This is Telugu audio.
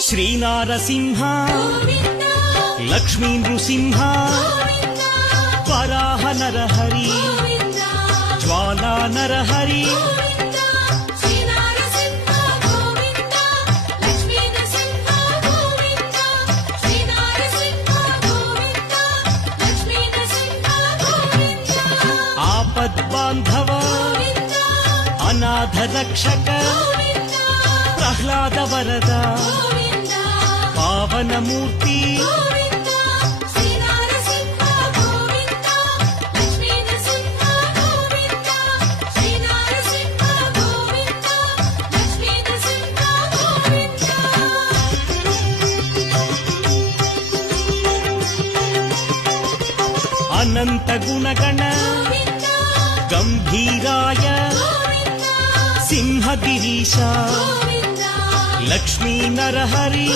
శ్రీనారసింహ లక్ష్మీ నృసింహ వరాహ నరహరి జ్వాలా నరహరి ఆపద్బాంధవ అనాథ రక్షక ప్రహ్లాద వరద పావనమూర్తి అనంత గుణగణ గంభీరాయ సింహగిరీశ లక్ష్మీ నరహరి